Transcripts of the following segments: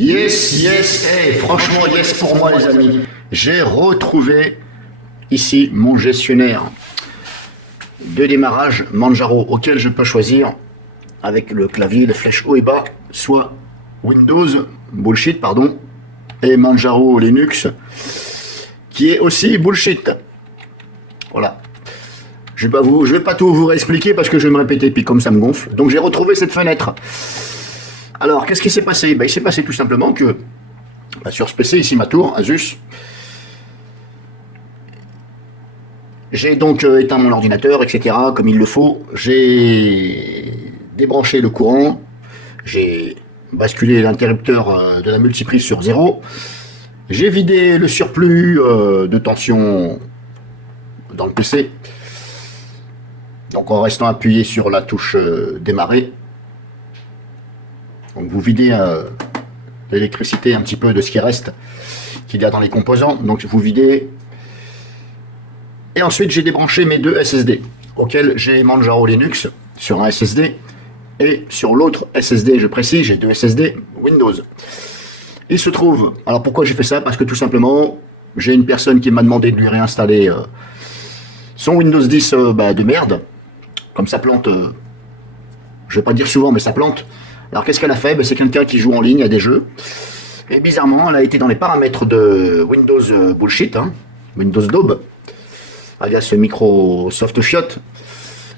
Yes, yes, hey, franchement, yes pour moi, les amis. J'ai retrouvé ici mon gestionnaire de démarrage Manjaro auquel je peux choisir avec le clavier, les flèches haut et bas, soit Windows, bullshit, pardon, et Manjaro Linux, qui est aussi bullshit. Voilà. Je vais pas tout vous réexpliquer parce que je vais me répéter, puis comme ça me gonfle. Donc j'ai retrouvé cette fenêtre. Alors, qu'est-ce qui s'est passé? Il s'est passé tout simplement que sur ce PC, ici ma tour, Asus, j'ai donc éteint mon ordinateur, etc. comme il le faut. J'ai débranché le courant, j'ai basculé l'interrupteur de la multiprise sur 0, j'ai vidé le surplus de tension dans le PC, donc en restant appuyé sur la touche démarrer. Donc vous videz l'électricité un petit peu de ce qui reste, qu'il y a dans les composants, donc vous videz. Et ensuite j'ai débranché mes deux SSD, auxquels j'ai Manjaro Linux sur un SSD, et sur l'autre SSD, je précise, j'ai deux SSD Windows. Il se trouve, alors pourquoi j'ai fait ça? Parce que tout simplement, j'ai une personne qui m'a demandé de lui réinstaller son Windows 10 de merde, comme ça plante, je vais pas dire souvent, mais ça plante. Alors qu'est-ce qu'elle a fait? C'est quelqu'un qui joue en ligne à des jeux. Et bizarrement, elle a été dans les paramètres de Windows bullshit, Windows Daube, alias Microsoft Fiat.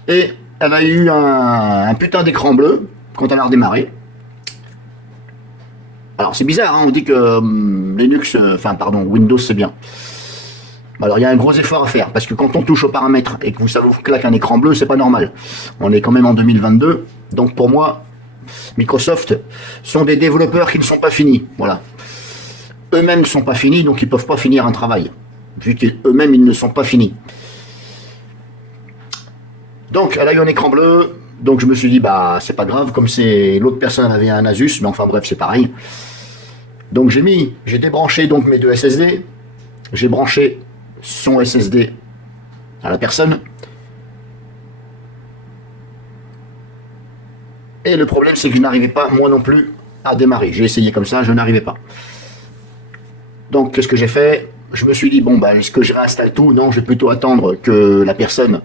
Et elle a eu un putain d'écran bleu quand elle a redémarré. Alors c'est bizarre, on dit que Linux, Windows c'est bien. Alors il y a un gros effort à faire, parce que quand on touche aux paramètres et que ça vous claque un écran bleu, c'est pas normal. On est quand même en 2022, donc pour moi, Microsoft sont des développeurs qui ne sont pas finis, voilà. Eux-mêmes ne sont pas finis, donc ils ne peuvent pas finir un travail, vu qu'eux-mêmes ils ne sont pas finis. Donc elle a eu un écran bleu, donc je me suis dit, c'est pas grave, comme c'est l'autre personne avait un Asus, mais enfin bref, c'est pareil. Donc j'ai débranché donc mes deux SSD, j'ai branché son SSD à la personne. Et le problème, c'est que je n'arrivais pas, moi non plus, à démarrer. J'ai essayé comme ça, je n'arrivais pas. Donc, qu'est-ce que j'ai fait? Je me suis dit, est-ce que je réinstalle tout? Non, je vais plutôt attendre que la personne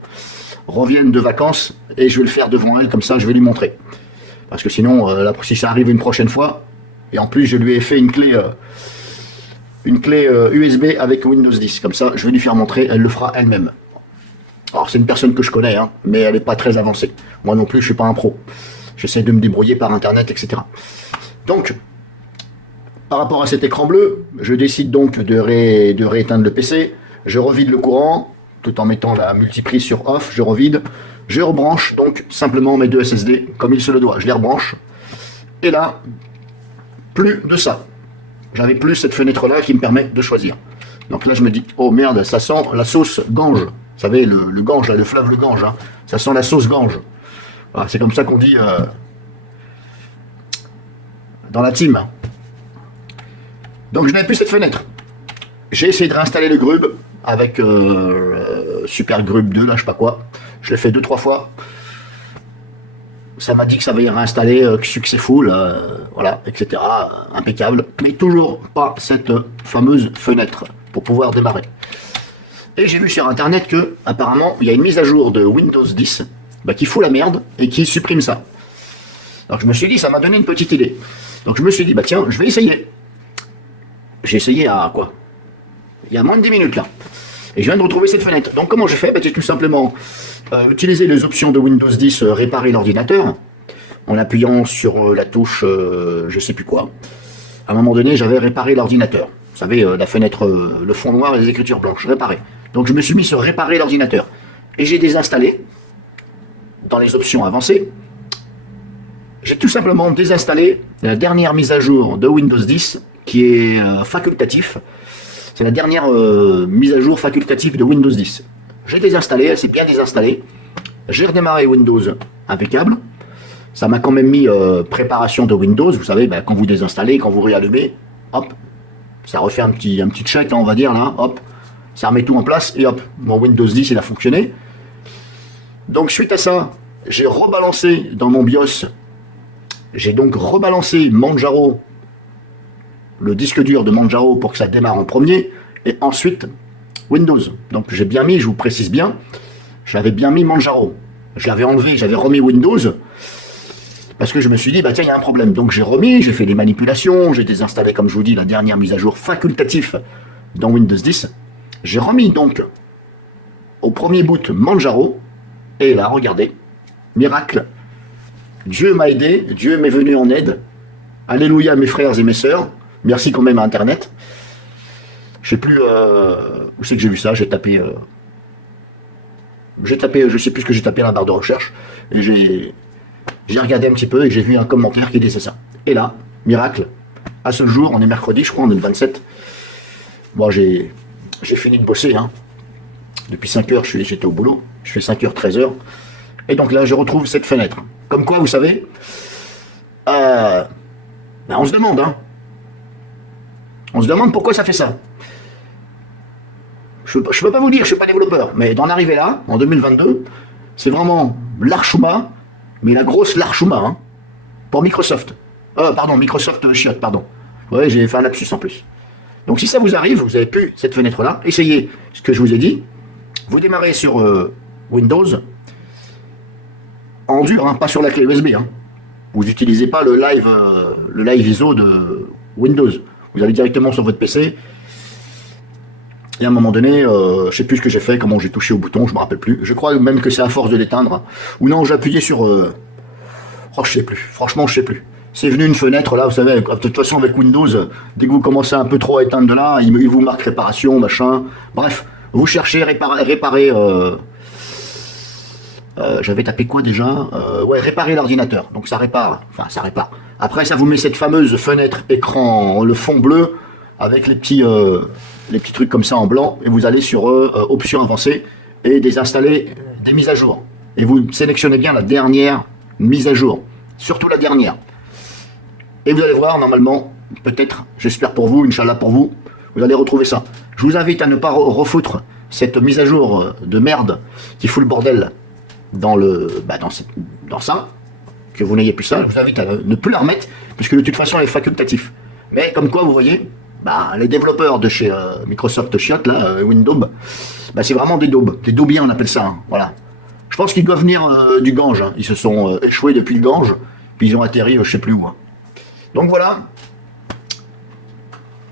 revienne de vacances et je vais le faire devant elle, comme ça, je vais lui montrer. Parce que sinon, si ça arrive une prochaine fois, et en plus, je lui ai fait une clé USB avec Windows 10. Comme ça, je vais lui faire montrer, elle le fera elle-même. Alors, c'est une personne que je connais, mais elle n'est pas très avancée. Moi non plus, je ne suis pas un pro. J'essaie de me débrouiller par internet, etc. Donc, par rapport à cet écran bleu, je décide donc de rééteindre le PC. Je revide le courant, tout en mettant la multiprise sur off, je revide. Je rebranche donc simplement mes deux SSD, comme il se le doit. Je les rebranche. Et là, plus de ça. J'avais plus cette fenêtre-là qui me permet de choisir. Donc là, je me dis, oh merde, ça sent la sauce Gange. Vous savez, le Gange, là, le fleuve le Gange. Ça sent la sauce Gange. Voilà, c'est comme ça qu'on dit dans la team. Donc je n'avais plus cette fenêtre. J'ai essayé de réinstaller le Grub avec Super Grub 2, là je sais pas quoi. Je l'ai fait 2-3 fois. Ça m'a dit que ça va y réinstaller, successful, voilà, etc. Impeccable. Mais toujours pas cette fameuse fenêtre pour pouvoir démarrer. Et j'ai vu sur internet que apparemment il y a une mise à jour de Windows 10 qui fout la merde et qui supprime ça. Alors je me suis dit, ça m'a donné une petite idée. Donc je me suis dit, tiens, je vais essayer. J'ai essayé à quoi? Il y a moins de 10 minutes là. Et je viens de retrouver cette fenêtre. Donc comment j'ai fait? J'ai tout simplement utilisé les options de Windows 10 réparer l'ordinateur en appuyant sur la touche je sais plus quoi. À un moment donné, j'avais réparé l'ordinateur. Vous savez, la fenêtre, le fond noir et les écritures blanches, réparer. Donc je me suis mis sur réparer l'ordinateur. Et j'ai désinstallé dans les options avancées, j'ai tout simplement désinstallé la dernière mise à jour de Windows 10 qui est facultatif. C'est la dernière mise à jour facultative de Windows 10. J'ai désinstallé, elle s'est bien désinstallée. J'ai redémarré Windows, impeccable. Ça m'a quand même mis préparation de Windows. Vous savez, quand vous désinstallez, quand vous réallumez, hop, ça refait un petit check, là, on va dire, là, hop, ça remet tout en place et hop, mon Windows 10 il a fonctionné. Donc suite à ça, j'ai rebalancé dans mon BIOS, j'ai donc rebalancé Manjaro le disque dur de Manjaro pour que ça démarre en premier, et ensuite Windows. Donc j'ai bien mis, je vous précise bien, j'avais bien mis Manjaro. Je l'avais enlevé, j'avais remis Windows, parce que je me suis dit, bah tiens, il y a un problème. Donc j'ai remis, j'ai fait des manipulations, j'ai désinstallé, comme je vous dis, la dernière mise à jour facultative dans Windows 10. J'ai remis donc au premier boot Manjaro, et là, regardez, miracle, Dieu m'a aidé, Dieu m'est venu en aide. Alléluia mes frères et mes sœurs, merci quand même à Internet. Je sais plus où c'est que j'ai vu ça, j'ai tapé, je sais plus ce que j'ai tapé à la barre de recherche, et j'ai regardé un petit peu et j'ai vu un commentaire qui disait ça. Et là, miracle, à ce jour, on est mercredi, je crois, on est le 27. Bon, j'ai fini de bosser, hein. Depuis 5 heures, j'étais au boulot, je fais 5h, 13h, et donc là, je retrouve cette fenêtre. Comme quoi, vous savez, ben on se demande, hein. On se demande pourquoi ça fait ça. Je peux pas vous dire, je suis pas développeur, mais d'en arriver là, en 2022, c'est vraiment l'archouma, mais la grosse l'archouma, hein, pour Microsoft. Pardon, Microsoft chiotte, pardon. Ouais, j'ai fait un lapsus en plus. Donc si ça vous arrive, vous avez plus cette fenêtre-là, essayez ce que je vous ai dit. Vous démarrez sur Windows, en dur, hein, pas sur la clé USB. Hein. Vous n'utilisez pas le live ISO de Windows. Vous allez directement sur votre PC. Et à un moment donné, je sais plus ce que j'ai fait, comment j'ai touché au bouton, je me rappelle plus. Je crois même que c'est à force de l'éteindre. Ou non, j'ai appuyé sur... Oh, je sais plus. Franchement, je sais plus. C'est venu une fenêtre, là, vous savez, de toute façon, avec Windows, dès que vous commencez un peu trop à éteindre de là, il vous marque réparation, machin. Bref, vous cherchez, réparer... j'avais tapé quoi déjà ouais, réparer l'ordinateur. Donc ça répare. Enfin, ça répare. Après, ça vous met cette fameuse fenêtre écran, le fond bleu, avec les petits trucs comme ça en blanc. Et vous allez sur options avancées et désinstaller des mises à jour. Et vous sélectionnez bien la dernière mise à jour. Surtout la dernière. Et vous allez voir, normalement, peut-être, j'espère pour vous, Inch'Allah pour vous, vous allez retrouver ça. Je vous invite à ne pas refoutre cette mise à jour de merde qui fout le bordel dans ça, que vous n'ayez plus ça. Je vous invite à ne plus la remettre, puisque de toute façon elle est facultative. Mais comme quoi, vous voyez, les développeurs de chez Microsoft Chiotte, là, Windows, c'est vraiment des daubes, des daubiens on appelle ça, hein, voilà. Je pense qu'ils doivent venir du Gange, hein. Ils se sont échoués depuis le Gange, puis ils ont atterri je sais plus où. Hein. Donc voilà,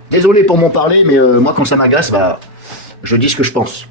désolé pour m'en parler, mais moi quand ça m'agace, je dis ce que je pense.